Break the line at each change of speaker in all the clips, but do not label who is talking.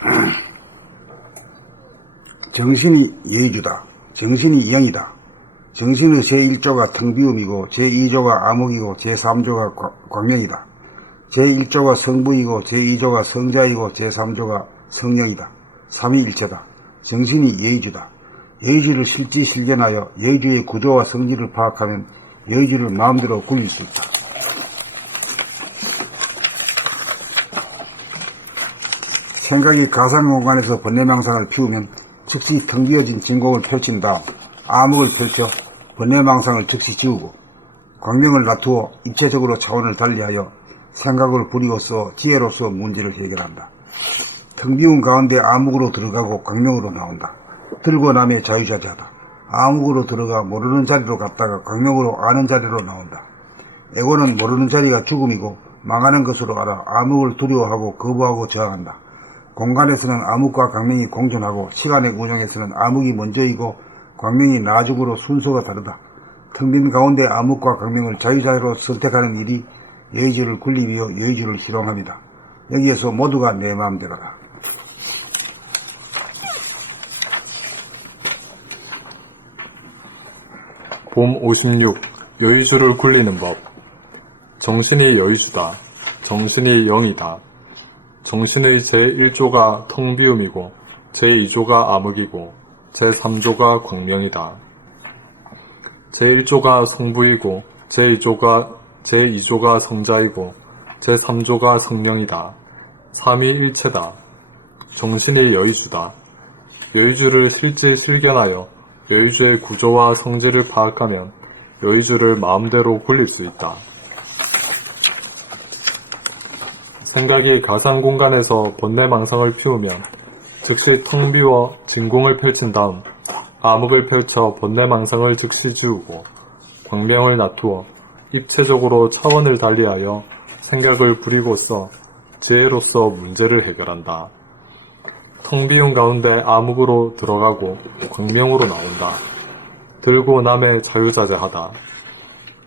정신이 예주다. 정신이 영이다. 정신의 제1조가 텅비움이고 제2조가 암흑이고 제3조가 광명이다. 제1조가 성부이고 제2조가 성자이고 제3조가 성령이다. 삼위일체다. 정신이 예의주다. 예의주를 실지 실견하여 예의주의 구조와 성질을 파악하면 예의주를 마음대로 굴릴 수 있다. 생각이 가상공간에서 번뇌망상을 피우면 즉시 텅 비어진 진공을 펼친 다음 암흑을 펼쳐 번뇌망상을 즉시 지우고 광명을 놔두어 입체적으로 차원을 달리하여 생각을 부리고서 지혜로서 문제를 해결한다. 텅 비운 가운데 암흑으로 들어가고 광명으로 나온다. 들고 남의 자유자재하다. 암흑으로 들어가 모르는 자리로 갔다가 광명으로 아는 자리로 나온다. 에고는 모르는 자리가 죽음이고 망하는 것으로 알아 암흑을 두려워하고 거부하고 저항한다. 공간에서는 암흑과 광명이 공존하고 시간의 운영에서는 암흑이 먼저이고 광명이 나중으로 순서가 다르다. 텅 빈 가운데 암흑과 광명을 자유자재로 선택하는 일이 여의주를 굴리며 여의주를 희롱합니다. 여기에서 모두가 내 마음대로다.
봄 56. 여의주를 굴리는 법. 정신이 여의주다. 정신이 영이다. 정신의 제1조가 텅 비움이고, 제2조가 암흑이고, 제3조가 광명이다. 제1조가 성부이고, 제2조가, 제2조가 성자이고, 제3조가 성령이다. 삼위일체다. 정신이 여의주다. 여의주를 실제 실견하여 여의주의 구조와 성질을 파악하면 여의주를 마음대로 굴릴 수 있다. 생각이 가상 공간에서 번뇌 망상을 피우면 즉시 텅 비워 진공을 펼친 다음 암흑을 펼쳐 번뇌 망상을 즉시 지우고 광명을 놔두어 입체적으로 차원을 달리하여 생각을 부리고서 지혜로서 문제를 해결한다. 텅 비운 가운데 암흑으로 들어가고 광명으로 나온다. 들고 남의 자유자재하다.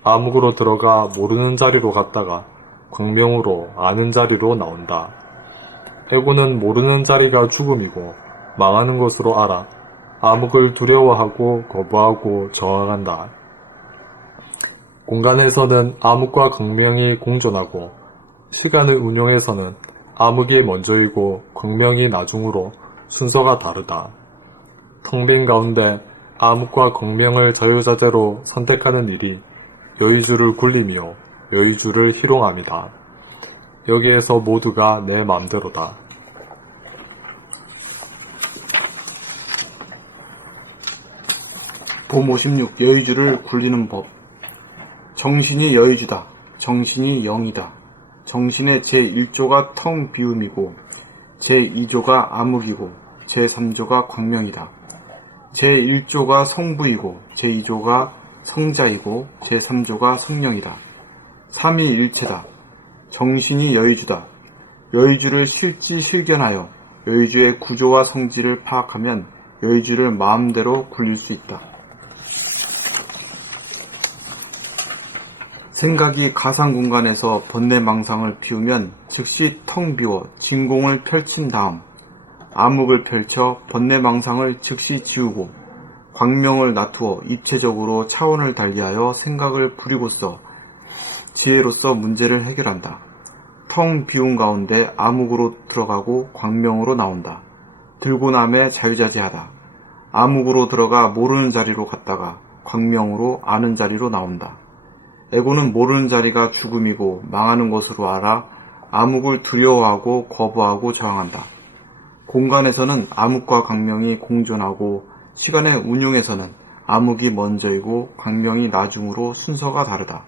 암흑으로 들어가 모르는 자리로 갔다가 광명으로 아는 자리로 나온다. 해고는 모르는 자리가 죽음이고 망하는 것으로 알아 암흑을 두려워하고 거부하고 저항한다. 공간에서는 암흑과 광명이 공존하고 시간의 운용에서는 암흑이 먼저이고 광명이 나중으로 순서가 다르다. 텅 빈 가운데 암흑과 광명을 자유자재로 선택하는 일이 여의주를 굴리며 여의주를 희롱함이다. 여기에서 모두가 내 맘대로다.
봄 56 여의주를 굴리는 법 정신이 여의주다. 정신이 영이다. 정신의 제1조가 텅 비움이고 제2조가 암흑이고 제3조가 광명이다. 제1조가 성부이고 제2조가 성자이고 제3조가 성령이다. 삼위일체다. 정신이 여의주다. 여의주를 실지 실견하여 여의주의 구조와 성질을 파악하면 여의주를 마음대로 굴릴 수 있다. 생각이 가상 공간에서 번뇌 망상을 피우면 즉시 텅 비워 진공을 펼친 다음 암흑을 펼쳐 번뇌 망상을 즉시 지우고 광명을 놔두어 입체적으로 차원을 달리하여 생각을 부리고서 지혜로서 문제를 해결한다. 텅 비운 가운데 암흑으로 들어가고 광명으로 나온다. 들고 남의 자유자재하다. 암흑으로 들어가 모르는 자리로 갔다가 광명으로 아는 자리로 나온다. 에고는 모르는 자리가 죽음이고 망하는 것으로 알아 암흑을 두려워하고 거부하고 저항한다. 공간에서는 암흑과 광명이 공존하고 시간의 운용에서는 암흑이 먼저이고 광명이 나중으로 순서가 다르다.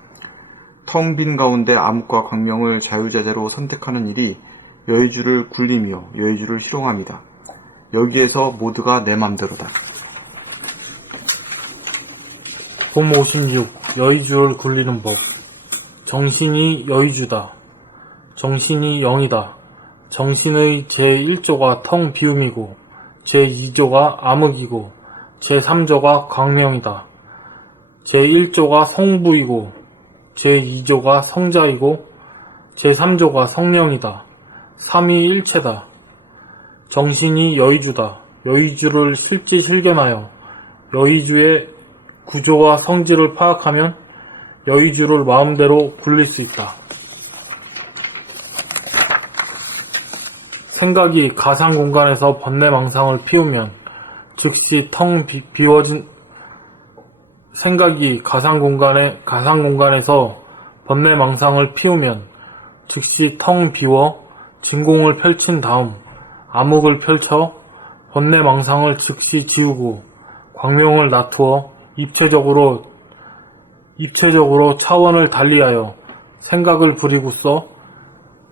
텅 빈 가운데 암흑과 광명을 자유자재로 선택하는 일이 여의주를 굴리며 여의주를 희롱합니다. 여기에서 모두가 내 맘대로다.
봄 56 여의주를 굴리는 법 정신이 여의주다. 정신이 영이다. 정신의 제1조가 텅 비움이고 제2조가 암흑이고 제3조가 광명이다. 제1조가 성부이고 제2조가 성자이고 제3조가 성령이다. 삼위 일체다. 정신이 여의주다. 여의주를 실제 실견하여 여의주의 구조와 성질을 파악하면 여의주를 마음대로 굴릴 수 있다. 생각이 가상 공간에서 번뇌 망상을 피우면 즉시 텅 비, 비워진 생각이 가상 공간에 가상 공간에서 번뇌 망상을 피우면 즉시 텅 비워 진공을 펼친 다음 암흑을 펼쳐 번뇌 망상을 즉시 지우고 광명을 놔두어 입체적으로 입체적으로 차원을 달리하여 생각을 부리고써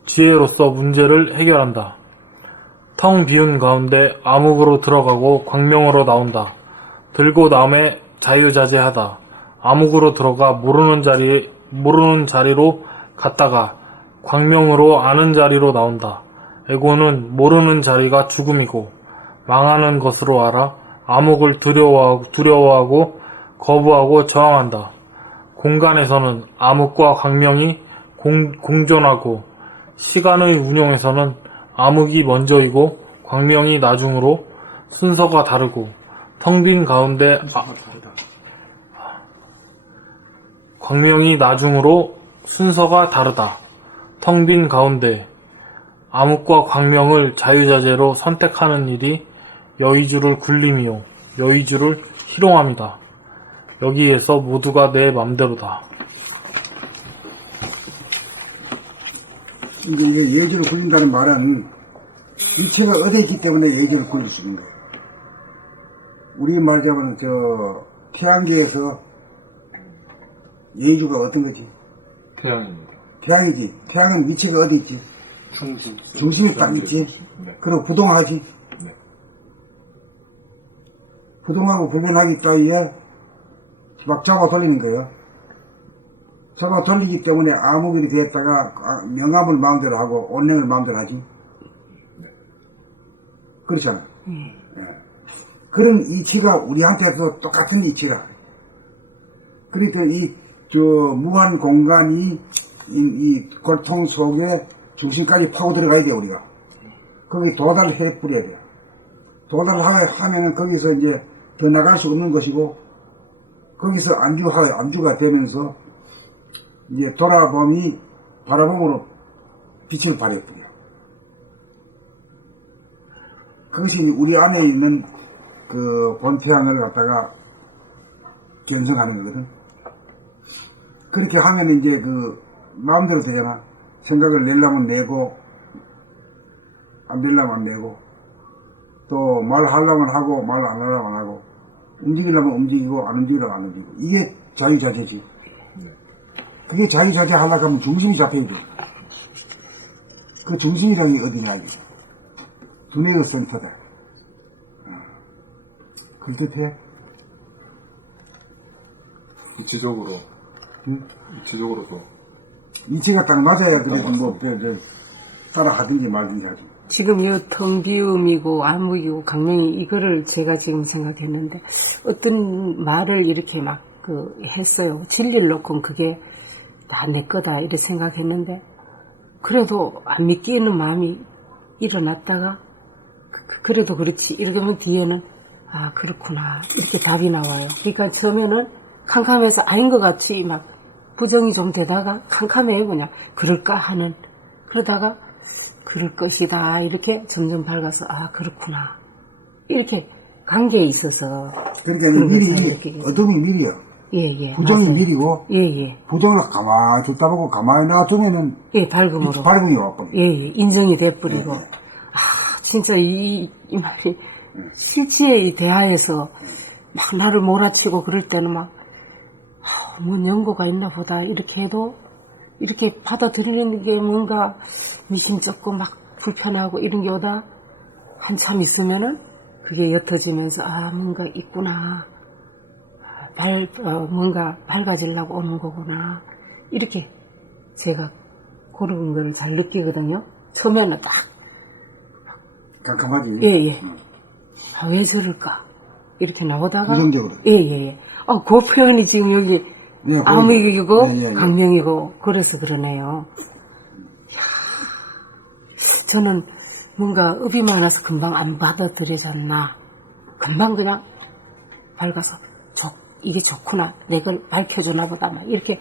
지혜로서 문제를 해결한다. 텅 비운 가운데 암흑으로 들어가고 광명으로 나온다. 들고 남에 자유자재하다. 암흑으로 들어가 모르는 자리 모르는 자리로 갔다가 광명으로 아는 자리로 나온다. 에고는 모르는 자리가 죽음이고 망하는 것으로 알아 암흑을 두려워하고, 두려워하고 거부하고 저항한다. 공간에서는 암흑과 광명이 공, 공존하고 시간의 운용에서는 암흑이 먼저이고 광명이 나중으로 순서가 다르고 텅 빈 가운데 아- 광명이 나중으로 순서가 다르다. 텅 빈 가운데 암흑과 광명을 자유자재로 선택하는 일이 여의주를 굴림이요 여의주를 희롱함이다. 여기에서 모두가 내 맘대로다.
이제 예지를 굴린다는 말은 위치가 어디에 있기 때문에 예지를 굴릴 수 있는 거예요. 우리 말하자면 저 태양계에서 예주가 어떤 거지?
태양입니다.
태양이지. 태양은 위치가 어디 있지?
중심.
중심에 딱 있지.
네.
그리고 부동하지.
네.
부동하고 불변하기 따위에 막 잡아 돌리는 거예요. 잡아 돌리기 때문에 암흑이 됐다가 아, 명암을 마음대로 하고 온냉을 마음대로 하지. 그렇잖아. 예. 그런 이치가 우리한테도 똑같은 이치라. 그러니까 이, 저, 무한 공간이 이, 이 골통 속에 중심까지 파고 들어가야 돼, 우리가. 거기 도달해 뿌려야 돼. 도달하면은 거기서 이제 더 나갈 수 없는 것이고, 거기서 안주하, 안주가 되면서 이제 돌아봄이 바라봄으로 빛을 발해버려. 그것이 이제 우리 안에 있는 그 본태양을 갖다가 견성하는 거거든. 그렇게 하면 이제 그 마음대로 되잖아. 생각을 내려면 내고, 안 내려면 안 내고, 또 말하려면 하고, 말 안 하려면 안 하고, 움직이려면 움직이고, 안 움직이려면 안 움직이고. 이게 자유자재지. 그게 자유자재 하려고 하면 중심이 잡혀야 돼. 그 중심이라는 게 어디냐, 이게. 두뇌의 센터다. 어. 그럴듯해?
위치적으로.
응?
위치적으로도.
이치가 딱 맞아야 그래도 뭐, 저, 저, 따라 하든지 말든지 하지.
지금 이 텅 비움이고 암흑이고 강명이 이거를 제가 지금 생각했는데 어떤 말을 이렇게 막 그 했어요. 진리를 놓고 그게 다 내 거다 이렇게 생각했는데 그래도 안 믿기는 마음이 일어났다가 그- 그래도 그렇지 이렇게 하면 뒤에는 아 그렇구나 이렇게 답이 나와요. 그러니까 처음에는 캄캄해서 아닌 것 같이 막 부정이 좀 되다가 캄캄해요 그냥. 그럴까 하는. 그러다가 그럴 것이다. 이렇게 점점 밝아서 아 그렇구나. 이렇게 관계에 있어서.
그러니까 미리. 어둠이 미리요.
예 예
부정이 미리고,
예 예.
부정을 가만히 듣다 보고 가만히 놔두면은,
예 밝음으로.
밝음이 와버려.
예 예. 인정이 돼버리고. 아 진짜 이, 이 말이 실제의 이 대화에서 막 나를 몰아치고 그럴 때는 막 아, 뭔 연고가 있나 보다 이렇게 해도 이렇게 받아들이는 게 뭔가 미심쩍고 막 불편하고 이런 게 오다 한참 있으면은 그게 옅어지면서 아 뭔가 있구나 아, 발 어, 뭔가 밝아지려고 오는 거구나 이렇게 제가 그런 거를 잘 느끼거든요. 처음에는 딱
깜깜하지.
예예. 아, 왜 저럴까 이렇게 나오다가. 예예예. 어, 그 표현이 지금 여기
예,
암흑이고
예, 예, 예.
강명이고 그래서 그러네요. 이야, 저는 뭔가 업이 많아서 금방 안 받아들여졌나. 금방 그냥 밝아서 좋, 이게 좋구나. 내 걸 밝혀주나 보다. 막 이렇게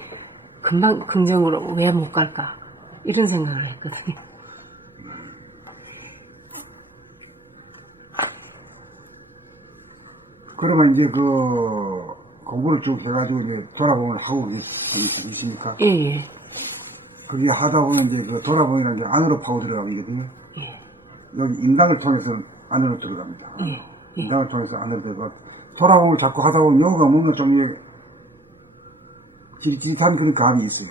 금방 긍정으로 왜 못 갈까. 이런 생각을 했거든요.
그러면 이제 그 공부를 쭉 해가지고 이제 돌아보면 하고 계시- 계십니까?
예, 예.
그게 하다 보면 이제 그 돌아보면 이제 안으로 파고 들어가거든요.
예.
여기 인당을 통해서 안으로 들어갑니다.
예, 예.
인당을 통해서 안으로 들어가 돌아보면 자꾸 하다 보면 요가 뭔가 좀 이게 찌릿찌릿한 그런 감이 있어요.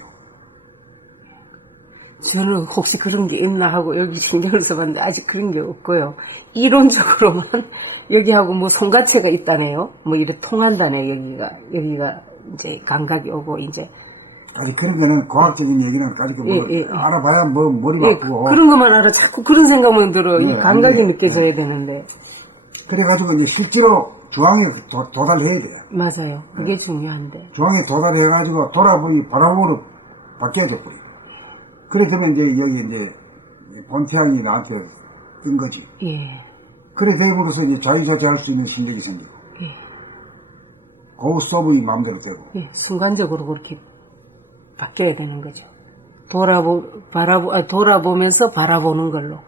저는 혹시 그런 게 있나 하고 여기 신경을 써봤는데 아직 그런 게 없고요. 이론적으로만 여기하고 뭐 손가체가 있다네요. 뭐 이래 통한다네 여기가 여기가 이제 감각이 오고 이제
아직 그런 거는 과학적인 얘기는 아직 뭐
예, 예, 예.
알아봐야 뭐 머리
예,
맞고
그런 것만 알아. 자꾸 그런 생각만 들어.
네,
이 감각이
안 돼.
느껴져야 되는데
그래가지고 이제 실제로 중앙에 도, 도달해야 돼요.
맞아요. 그게 중요한데.
중앙에 도달해가지고 돌아보기 바람으로 바뀌어야 돼버려. 그래 되면 이제 여기 이제 본태양이 나한테 뜬 거지.
예,
그래 됨으로써 이제 자유자재할 수 있는 신경이 생기고
예,
그 수업이 마음대로 되고
예. 순간적으로 그렇게 바뀌어야 되는 거죠. 돌아보 바라보 아, 돌아보면서 바라보는 걸로.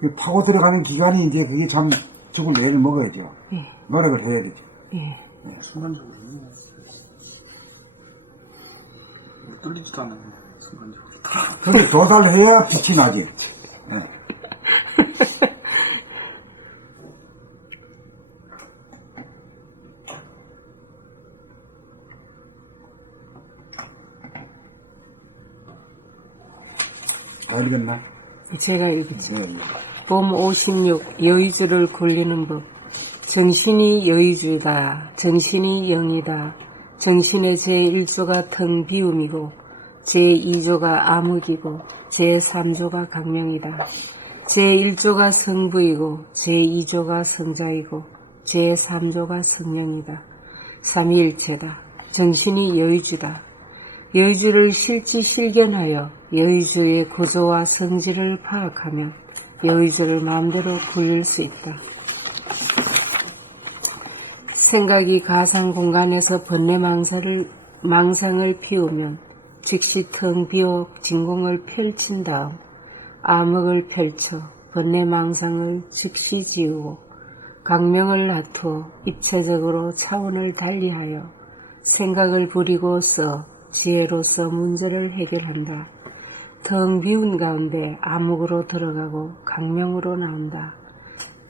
그 파고 들어가는 기간이 이제 그게 참 죽을 애를 먹어야죠.
예,
노력을 해야 되죠.
예.
순간적으로 뭐 뚫리지도 않아요. 순간적으로.
근데 도달해야 빛이 나지. 예. 다 읽었나?
제가 이거지.
예, 예.
봄56 여의주를 굴리는 법 정신이 여의주다 정신이 영이다 정신의 제1조가 텅 비움이고 제2조가 암흑이고 제3조가 강명이다. 제1조가 성부이고 제2조가 성자이고 제3조가 성령이다. 삼위일체다. 정신이 여의주다. 여의주를 실지 실견하여 여의주의 구조와 성질을 파악하면 여의주를 마음대로 굴릴 수 있다. 생각이 가상 공간에서 번뇌 망사를, 망상을 피우면 즉시 텅 비어 진공을 펼친 다음 암흑을 펼쳐 번뇌 망상을 즉시 지우고 강명을 놔두어 입체적으로 차원을 달리하여 생각을 부리고 써 지혜로서 문제를 해결한다. 텅 비운 가운데 암흑으로 들어가고 강명으로 나온다.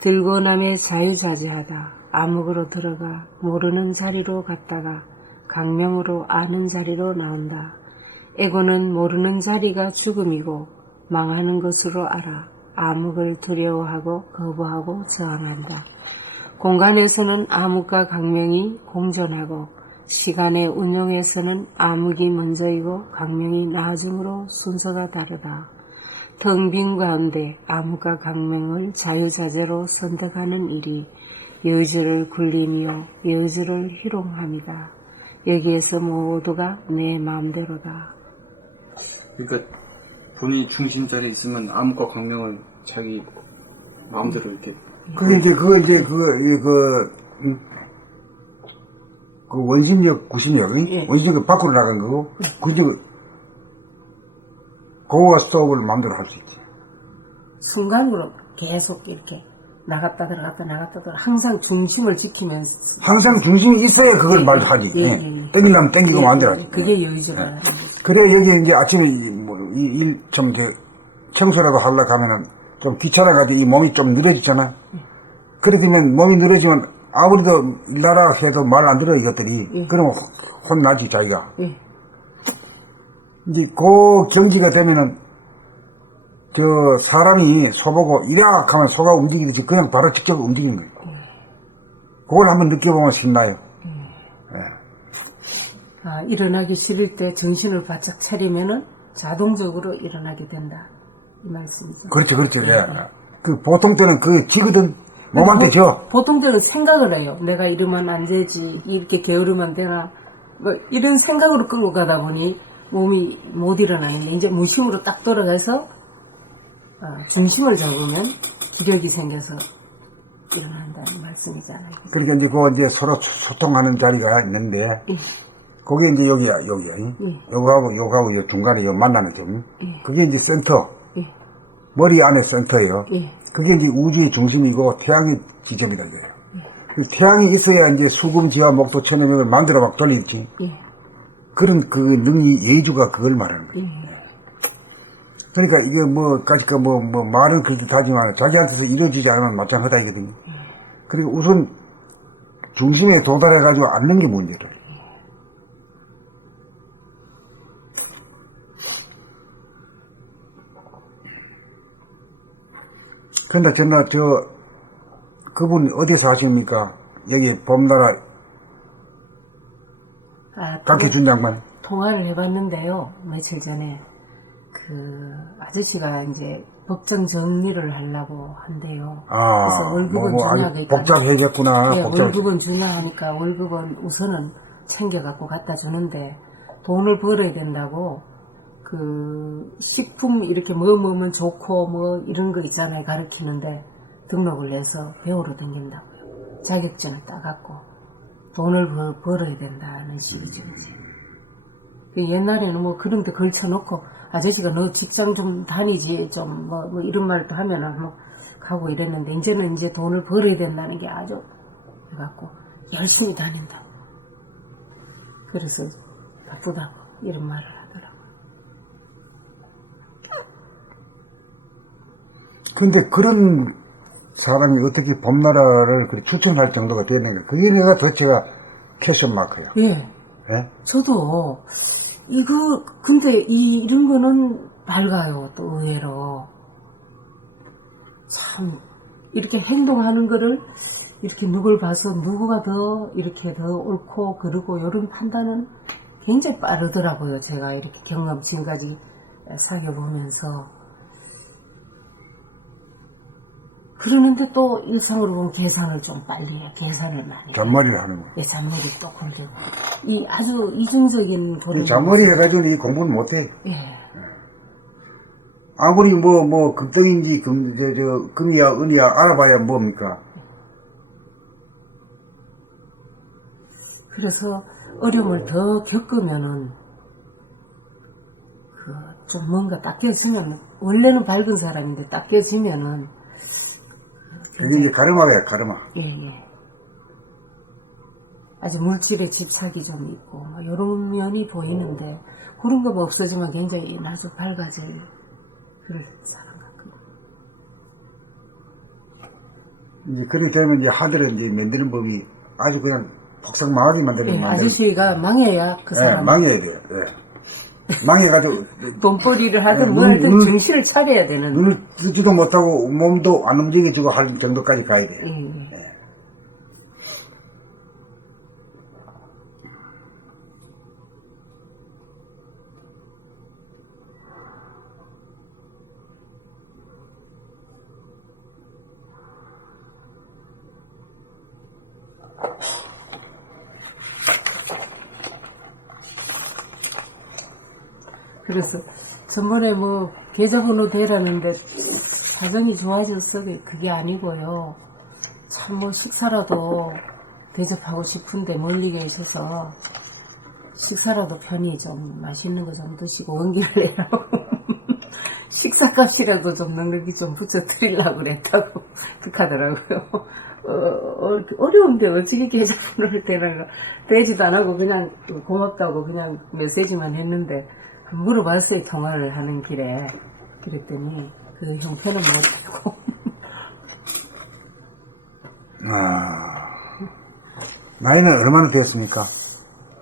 들고 남의 자유자재하다. 암흑으로 들어가 모르는 자리로 갔다가 강명으로 아는 자리로 나온다. 에고는 모르는 자리가 죽음이고 망하는 것으로 알아 암흑을 두려워하고 거부하고 저항한다. 공간에서는 암흑과 강명이 공존하고 시간의 운용에서는 암흑이 먼저이고 강명이 나중으로 순서가 다르다. 텅 빈 가운데 암흑과 강명을 자유자재로 선택하는 일이 여주를 굴리며 여주를 희롱합니다. 여기에서 모두가 내 마음대로다.
그러니까 본인이 중심 자리에 있으면 암과 광명을 자기 마음대로 이렇게
그 이제 그거 이제 그거 그, 음, 그 원심력 구심력 응?
예.
원심력 밖으로 나간 거고 그 이제 그거가 수업을 마음대로 할 수 있지.
순간으로 계속 이렇게 나갔다 들어갔다 나갔다 들어 항상 중심을 지키면서
항상 중심이 있어야 그걸
예,
말하지.
예,
예.
예, 예.
땡기려면 땡기고
예,
마음대로
예. 그게 여유주라는 거죠.
그래 여기 이제 아침에 뭐일좀 청소라도 하려고 하면은 좀 귀찮아가지고 이 몸이 좀 늘어지잖아. 그래 되면 몸이 늘어지면 아무리도 일나라 해도 말 안 들어 이것들이.
예.
그러면 호- 혼나지 자기가.
예.
이제 그 경기가 되면은 저 사람이 소보고 이락 하면 소가 움직이듯이 그냥 바로 직접 움직이는 거예요. 그걸 한번 느껴보면 신나요.
아, 일어나기 싫을 때 정신을 바짝 차리면은 자동적으로 일어나게 된다. 이 말씀이죠.
그렇죠, 그렇죠. 예. 그 보통 때는 그 지거든. 몸한테 져.
보통 때는 생각을 해요. 내가 이러면 안 되지. 이렇게 게으르면 되나. 뭐 이런 생각으로 끌고 가다 보니 몸이 못 일어나는데 이제 무심으로 딱 돌아가서 어, 중심을 잡으면 기력이 생겨서 일어난다는 말씀이잖아요. 그죠?
그러니까 이제 그 이제 서로 소통하는 자리가 있는데
예.
그게 이제 여기야 여기야. 이?
예.
요거하고 요거하고 요 중간에 요 만나는 점.
예.
그게 이제 센터.
예.
머리 안에 센터예요.
예.
그게 이제 우주의 중심이고 태양의 지점이다 이거예요. 그 태양이 있어야 이제 수금지와 목도 천여명을 만들어 막 돌리지.
예.
그런 그 능이 예주가 그걸 말하는 거예요.
예.
그러니까 이게 뭐, 까짓까 뭐, 뭐, 말은 그렇게 하지만 자기한테서 이루어지지 않으면 마찬가지다 이거든요. 그리고 우선 중심에 도달해가지고 앉는 게 문제다. 근데 전나 저, 그분 어디서 사십니까? 여기 봄나라
아,
각희준 장관.
통화를 해봤는데요. 며칠 전에 그 아저씨가 이제 법정 정리를 하려고 한대요.
아,
그래서 월급은
뭐, 뭐,
주냐
아주
그러니까
복잡해졌구나.
예,
복잡.
월급은 주냐 하니까 월급은 우선은 챙겨갖고 갖다 주는데 돈을 벌어야 된다고 그 식품 이렇게 뭐 먹으면 좋고 뭐 이런 거 있잖아요 가르치는데 등록을 해서 배우러 다닌다고요 자격증을 따갖고 돈을 벌, 벌어야 된다는 식이죠 이제 그 옛날에는 뭐 그런 데 걸쳐놓고 아저씨가 너 직장 좀 다니지 좀 뭐 뭐 이런 말도 하면은 뭐 가고 이랬는데 이제는 이제 돈을 벌어야 된다는 게 아주 해갖고 열심히 다닌다. 그래서 바쁘다고 이런 말을 하더라고요.
근데 그런 사람이 어떻게 봄나라를 그렇게 추천할 정도가 되는가? 그게 내가 도대체가 캐션 마크야.
예,
예?
저도 이거 근데 이, 이런 거는 밝아요 또 의외로. 참 이렇게 행동하는 거를 이렇게 누굴 봐서 누구가 더 이렇게 더 옳고 그르고 이런 판단은 굉장히 빠르더라고요 제가 이렇게 경험 지금까지 사귀어 보면서 그러는데 또 일상으로 보면 계산을 좀 빨리 해 계산을 많이 해
잔머리를 하는 거야.
예, 잔머리 또 걸리고 이 아주 이중적인
이 잔머리 해가지고 이 공부는 못해.
예,
아무리 뭐, 뭐, 금덩인지, 금, 저, 저, 금이야, 은이야, 알아봐야 뭡니까?
그래서 어려움을 더 겪으면은 그 좀 뭔가 닦여지면 원래는 밝은 사람인데 닦여지면은
그게 이제 가르마야, 가르마.
예 예 아주 물질에 집착이 좀 있고 뭐 이런 면이 보이는데 그런 거뭐 없어지면 굉장히 아주 밝아질 그럴 사람 같거든요.
이제 그렇게 되면 이제 하들은 이제 만드는 법이 아주 그냥 폭삭 망하게 만드는
예,
거
아저씨가 망해야 그
예,
사람
망해야 돼요. 예. 망해가지고.
돈벌이를 하든
예,
뭘
눈-
하든
눈-
정신을 차려야 되는.
눈을 뜨지도 못하고 몸도 안 움직여지고 할 정도까지 가야 돼요.
예, 예. 그래서 전번에 뭐 계좌번호 대라는데 사정이 좋아졌어 그게 아니고요. 참 뭐 식사라도 대접하고 싶은데 멀리 계셔서 식사라도 편히 좀 맛있는 거 좀 드시고 원기를 내라고 식사값이라도 좀 넉넉히 좀 붙여드리려고 그랬다고 그렇하더라고요. 어, 어, 어려운데 어찌게 계좌번호를 대라가 대지도 안 하고 그냥 고맙다고 그냥 메시지만 했는데 물어봤어요 통화를 하는 길에 그랬더니 그 형편은 못하고.
아, 나이는 얼마나 되었습니까?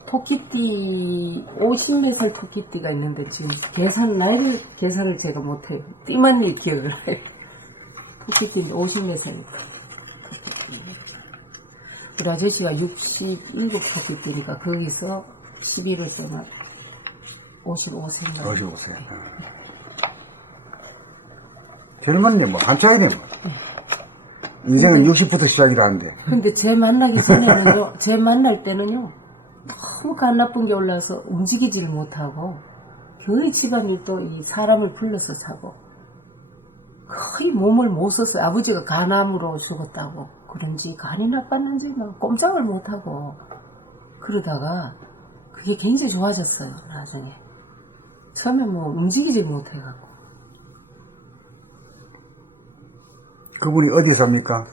토끼띠 50몇 살 토끼띠가 있는데 지금 계산 나이를 계산을 제가 못해요. 띠만 일 기억을 해요. 토끼띠인데 50몇 살이다 우리 아저씨가 67 토끼띠니까 거기서 11을 써면 55세인가
55세. 젊었네, 뭐, 한차이네, 뭐. 인생은 60부터 시작이라는데.
근데 제 만나기 전에는요, 제 만날 때는요, 너무 간 나쁜 게 올라서 움직이지를 못하고, 거의 집안이 또 이 사람을 불러서 사고, 거의 몸을 못 썼어요. 아버지가 간암으로 죽었다고. 그런지 간이 나빴는지 막 꼼짝을 못하고 그러다가 그게 굉장히 좋아졌어요. 나중에. 처음에 뭐 움직이지 못해갖고.
그분이 어디 삽니까?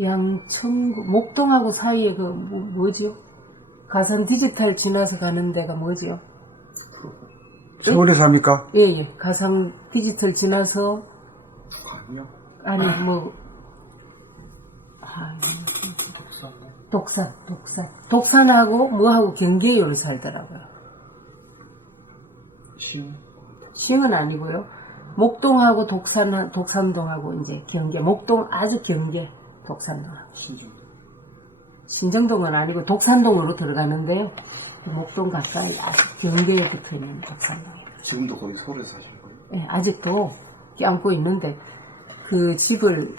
양천구 목동하고 사이에 그 뭐, 뭐지요? 가산 디지털 지나서 가는 데가 뭐지요?
서울에 삽니까?
예 예 가상 디지털 지나서
아니요.
아니 뭐 아, 독산 독산 독산하고 뭐하고 경계요를 살더라고요.
시흥.
시흥은 아니고요. 목동하고 독산 독산동하고 이제 경계 목동 아주 경계 독산동하고
신정.
신정동은 아니고 독산동으로 들어가는데요. 그 목동 가까이 아주 경계에 붙어 있는 독산동이에요.
지금도 거기 서울에 사실 거예요?
예, 아직도 껴안고 있는데 그 집을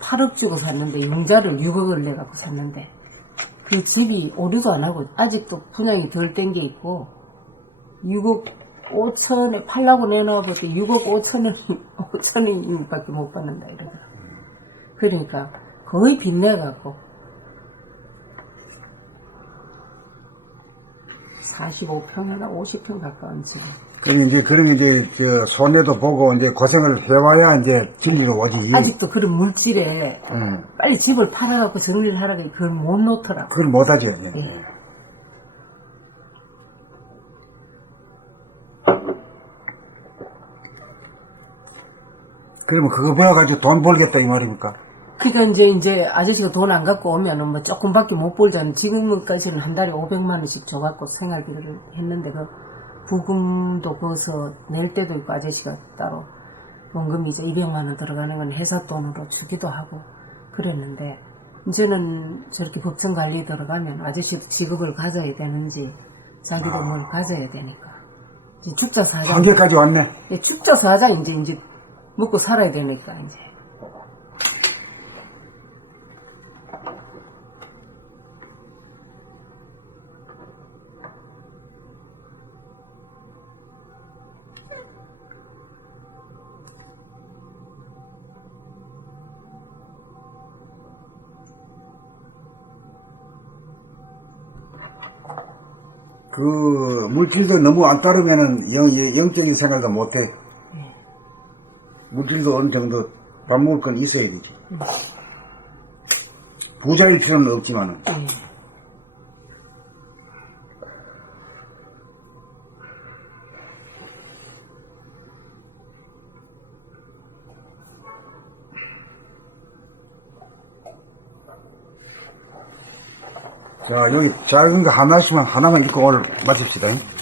8억 주고 샀는데 융자를 6억을 내 갖고 샀는데 그 집이 오류도 안 하고 아직도 분양이 덜뗀게 있고 6억 5천에 팔라고 내놔 볼때 6억 5천원이 5천원밖에 못 받는다 이러더라고. 그러니까 거의 빚내 갖고 45평이나 50평 가까운 집.
그럼 이제 그런 이제 저 손해도 보고 이제 고생을 해와야 이제 진리로 오지.
아직도 그런 물질에
예.
빨리 집을 팔아갖고 정리를 하라고 그걸 못 놓더라고.
그걸 못하죠. 예.
예.
그러면 그거 배워가지고 돈 벌겠다 이 말입니까?
그러니까 이제 이제 아저씨가 돈 안 갖고 오면은 뭐 조금밖에 못 벌잖아. 지금까지는 한 달에 500만 원씩 줘갖고 생활비를 했는데 그 부금도 거기서 낼 때도 있고 아저씨가 따로 원금이 이제 200만 원 들어가는 건 회사 돈으로 주기도 하고 그랬는데 이제는 저렇게 법정 관리 들어가면 아저씨도 직업을 가져야 되는지 자기도 뭘 가져야 되니까 이제 축자 사장
한계까지 왔네.
예, 축자 사장 이제 이제 먹고 살아야 되니까 이제
그 물질도 너무 안 따르면은 영, 영적인 생활도 못해. 물질도 어느 정도 밥 먹을 건 있어야 되지. 부자일 필요는 없지만은.
예.
자, 여기 작은 거 하나씩만, 하나만 입고 오늘 마칩시다.